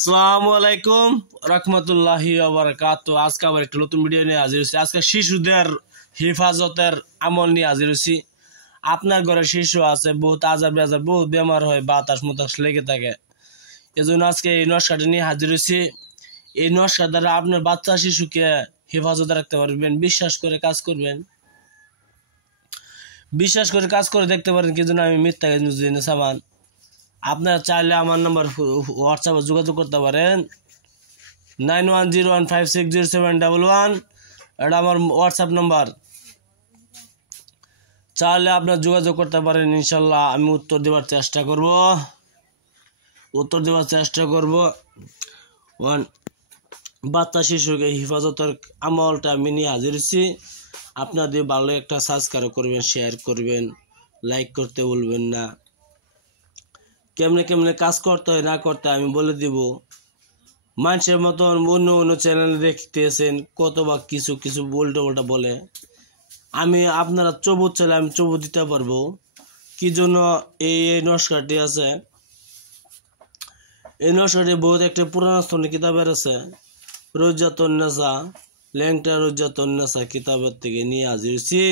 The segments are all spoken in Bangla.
আসসালামু আলাইকুম রহমতুল্লাহি ওয়া বারাকাতুহু। আজকে আবার একটা নতুন ভিডিও নিয়ে হাজির হয়েছি। আজকে শিশুদের হেফাজতের আমল নিয়ে হাজির হয়েছি। আপনার ঘরে শিশু আছে, বহুত আজার বেজার বহুত বেমার হয়, বাতাস মতাস লেগে থাকে। এজন্য আজকে এই নস্কাটা নিয়ে হাজির হয়েছি। এই নস্কার দ্বারা আপনার বাচ্চা শিশুকে হেফাজতে রাখতে পারবেন। বিশ্বাস করে কাজ করবেন, বিশ্বাস করে কাজ করে দেখতে পারেন কি জন্য আমি মিথ্যা সামান। আপনারা চাইলে আমার নাম্বার হোয়াটসঅ্যাপে যোগাযোগ করতে পারেন 9101560711। এটা আমার হোয়াটসঅ্যাপ নাম্বার। চাইলে আপনার যোগাযোগ করতে পারেন, ইনশাল্লাহ আমি উত্তর দেওয়ার চেষ্টা করব। বাচ্চা শিশুকে হেফাজতের আমলটা আমি নিয়ে হাজির হচ্ছি। আপনাদের ভালো একটা সাবস্ক্রাইব করবেন, শেয়ার করবেন, লাইক করতে বলবেন না। কেমনে কেমনে কাজ করতে হয় না করতে আমি বলে দিব। মানুষের মতন অন্য অন্য চ্যানেলে দেখতেছেন কত বা কিছু কিছু উল্টো উল্টা বলে। আমি আপনারা চবুত চাইলে আমি চবুত দিতে পারবো। কি জন্য এই নস্কারটি আছে, এই নস্কারটি বহুত একটা পুরানো স্তনে কিতাবের আছে। রোজাতুন নেসা, ল্যাংটা রোজাতুন নেসা কিতাবের থেকে নিয়ে হাজির হয়েছি।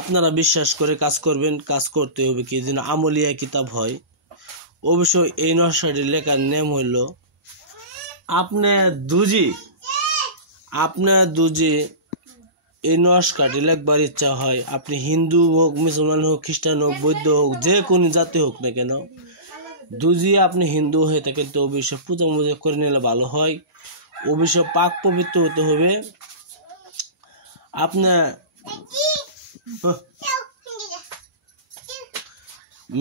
আপনারা বিশ্বাস করে কাজ করবেন, কাজ করতে হবে। কি যেন আমলিয়া কিতাব হয়। অবশ্যই এই নস্কারটির লেখার নেম হইল আপনার দুজি এই নস্কারটি লেখবার ইচ্ছা হয়। আপনি হিন্দু হোক, মুসলমান হোক, খ্রিস্টান হোক, বৌদ্ধ হোক, যে কোনো জাতি হোক না কেন, দুজি আপনি হিন্দু হয়ে থাকেন তো অবশ্যই পূজা মুজা করে নিলে ভালো হয়। অবশ্যই পাক পবিত্র হতে হবে। আপনার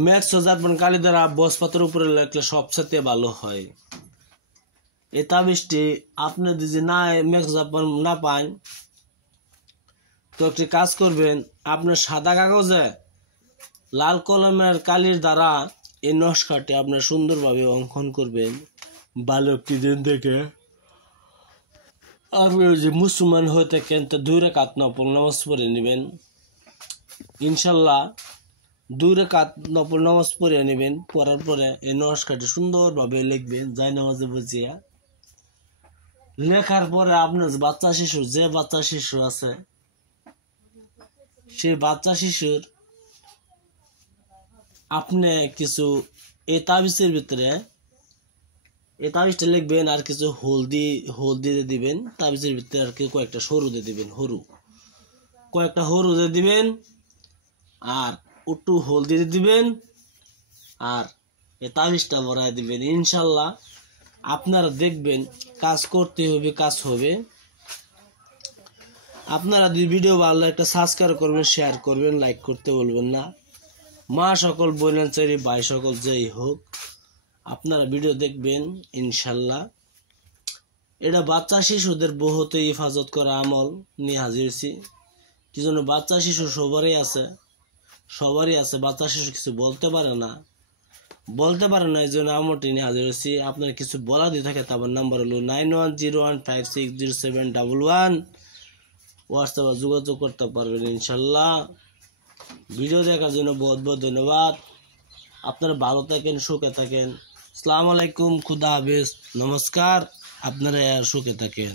ম্যাক্স যাবেন কালী দ্বারা বসপাতের উপরে লেখলে সবসাথে ভালো হয়। এই তাবিজটি আপনি যদি না ম্যাক্স যাবেন না পান তো একটি কাজ করবেন, আপনার সাদা কাগজে লাল কলমের কালির দ্বারা এই নস্কারটি আপনার সুন্দরভাবে অঙ্কন করবেন। ভালো একটি দিন থেকে আপনি যে মুসলমান হয়ে থাকেন তো 2 রাকাত নফল নামাজ পড়ে নেবেন। ইনশাল্লাহ 2 রাকাত নফল নামাজ পড়ে নেবেন। পড়ার পরে এই নস্কারটি সুন্দরভাবে লিখবেন যাই নামাজে বুঝিয়া। লেখার পরে আপনার যে বাচ্চা শিশু আছে, সেই বাচ্চা শিশুর আপনি কিছু এই তাবিজের ভিতরে এই তাবিজটা লিখবেন আর কিছু হলদি দিবেন। তাবিজের ভিতরে আর কয়েকটা সরু দিয়ে দিবেন, কয়েকটা হরু দিয়ে দিবেন আর একটু হলদি দিয়ে দিবেন আর এই তাবিজটা ভরাই দিবেন। ইনশাল্লাহ আপনারা দেখবেন কাজ করতে হবে, কাজ হবে। আপনারা যদি ভিডিও ভালো একটা সাবস্ক্রাইব করবেন, শেয়ার করবেন, লাইক করতে বলবেন না। মা সকল বোনাচারী ভাই সকল যেই হোক আপনারা ভিডিও দেখবেন ইনশাল্লাহ। এটা বাচ্চা শিশুদের বহুত হেফাজত করা আমল নিয়ে হাজির হয়েছি। কি জন্য বাচ্চা শিশু সবারই আছে। বাচ্চা শিশু কিছু বলতে পারে না এই জন্য আমলটি নিয়ে হাজির হয়েছি। আপনার কিছু বলা দিয়ে থাকে তারপর নাম্বার হলো 9101560711। হোয়াটসঅ্যাপে যোগাযোগ করতে পারবেন ইনশাল্লাহ। ভিডিও দেখার জন্য বহুত বহুত ধন্যবাদ। আপনারা ভালো থাকেন, সুখে থাকেন। আসসালামু আলাইকুম, খুদা হাফেজ, নমস্কার। আপনারা সুখে থাকেন।